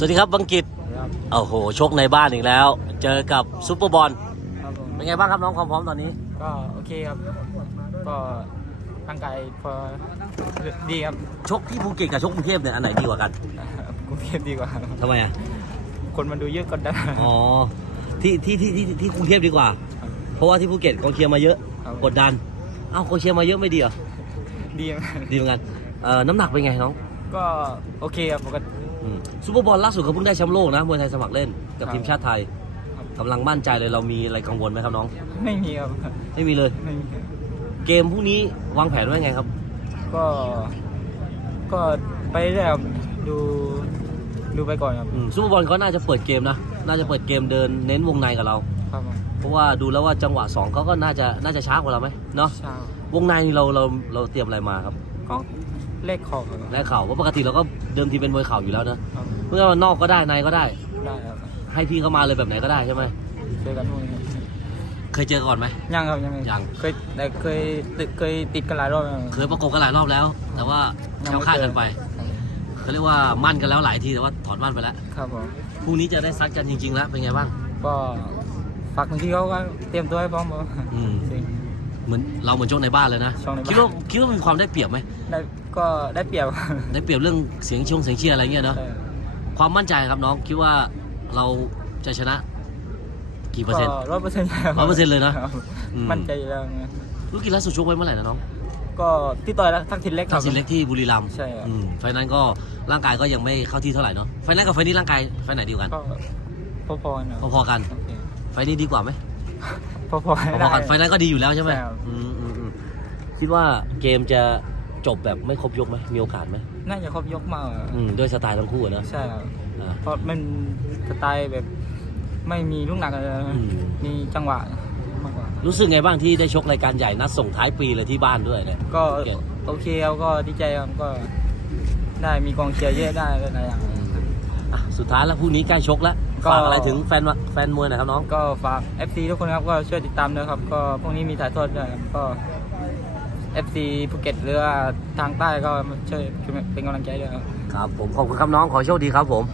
สวัสดีครับบังกิตครับโอ้โห ชกในบ้านอีกแล้ว เจอกับซุปเปอร์บอล ครับผมเป็นไงบ้างครับน้องความพร้อมตอนนี้ ก็โอเคครับ ก็ร่างกายพอดีครับ ชกที่ภูเก็ตกับชกกรุงเทพเนี่ยอันไหนดีกว่ากัน กรุงเทพดีกว่าทำไมอะ คนมันดูเยอะกดดันอ๋อ ที่ที่ที่ที่ที่กรุงเทพดีกว่า เพราะว่าที่ภูเก็ตกองเชียร์มาเยอะครับกดดัน เอ้ากองเชียร์มาเยอะไม่ดีเหรอ ดีครับดีเหมือนกันเอ่อน้ำหนักเป็นไงน้อง ก็โอเคครับปกติ อืมซุปเปอร์บอลล่าสุดเขาเพิ่งได้แชมป์โลกนะมวยไทยสมัครเล่นกับครับ ทีมชาติไทยครับกำลังมั่นใจเลยเรามีอะไรกังวลไหมครับน้อง ไม่มีครับไม่มีเลย ไม่มีครับเกมพรุ่งนี้วางแผนไว้ไงครับ ก็ ก็ไปเรื่อยครับดูดูไปก่อนครับอืมซุปเปอร์บอลเขาน่าจะเปิดเกมนะ น่าจะเปิดเกมเดินเน้นวงในกับเรา ครับผมเพราะว่าดูแล้วว่าจังหวะสองเขาก็น่าจะน่าจะช้ากว่าเราไหมเนาะใช่วงในนี่เราเราเราเตรียมอะไรมาครับ ก็ เลขขอบครับแลกเข่าว่าะปกติเราก็เดิมทีเป็นมวยเข่าอยู่แล้วนะครับเมื่อว่านอกก็ได้ในก็ได้ ได้ครับให้พี่เขามาเลยแบบไหนก็ได้ใช่ไหมเจอกันพรุ่งนี้ครับเคยเจอก่อนไหม ยังครับยังไม่ยัง เคยแต่เคยติดเคยติดกันหลายรอบแล้วเคยประกบกันหลายรอบแล้ว แต่ว่าแคล้วคลาดกันไปเขาเรียกว่ามั่นกันแล้วหลายทีแต่ว่าถอนมั่นไปแล้วครับผมพรุ่งนี้จะได้ซัดกันจริง ๆ แล้วเป็นไงบ้างก็ฝากถึงที่เขาก็เตรียมตัวให้พร้อมครับอืมจริง เหมือนเราเหมือนโจกในบ้านเลยนะโจ๊กในบ้าน คิดว่าคิดว่ามีความได้เปรียบไหมได้ ก็ได้เปรียบได้เปรียบเรื่องเสียงชงเสียงเชียร์อะไรเงี้ยเนาะใช่ความมั่นใจครับน้องคิดว่าเราจะชนะ กี่เปอร์เซ็นต์ร้อยเปอร์เซ็นต์100%เลยนะอืมมั่นใจอยู่แล้วนะลูกกีฬาสุดชกไว้เมื่อไหร่นะน้องก็ที่ต่อยแล้วทักทินเล็กคทัรักบษิณเล็กที่บุรีรัมย์ใช่ครับอืมไฟล์นั้นก็ร่างกายก็ยังไม่เข้าที่เท่าไหร่เนาะไฟล์นั้นกับไฟล์นี้ร่างกายไฟล์ไหนดีกว่ากันก็พอๆกันครับพอๆกันโอเคไฟล์นี้ดีกว่าไหมพอๆพให้อได้ๆกันไฟล์นั้นก็ดีอยู่แล้วใช่ไหมใช่ครับอืมอืมอืมคิดว่าเกมจะ จบแบบไม่ครบยกไหมมีโอกาสไหมน่าจะครบยกมากครับอืมด้วยสไตล์ทั้งคู่อะเนอะใช่ครับอ่า เพราะมันสไตล์แบบไม่มีลูกหนักอะไรนะอืม มีจังหวะมากกว่า รู้สึกไงบ้างที่ได้ชกรายการใหญ่นัดส่งท้ายปีเลยที่บ้านด้วยเนี่ย ก็เกี่ยว โอเคครับก็ดีใจครับก็ได้มีกองเชียร์เยอะได้หลายอย่าง อะสุดท้ายแล้วพรุ่งนี้ใกล้ชกแล้วก็ ฝากอะไรถึงแฟนวะแฟนมวยหน่อยครับน้องก็ฝาก FC ทุกคนครับก็ช่วยติดตามด้วยครับ ก็พรุ่งนี้มีถ่ายทอดด้วยครับก็ FC ภูเก็ตหรือว่าทางใต้ก็ช่วยเป็นกำลังใจด้วยครับ ครับผมขอบคุณครับน้องขอโชคดีครับผม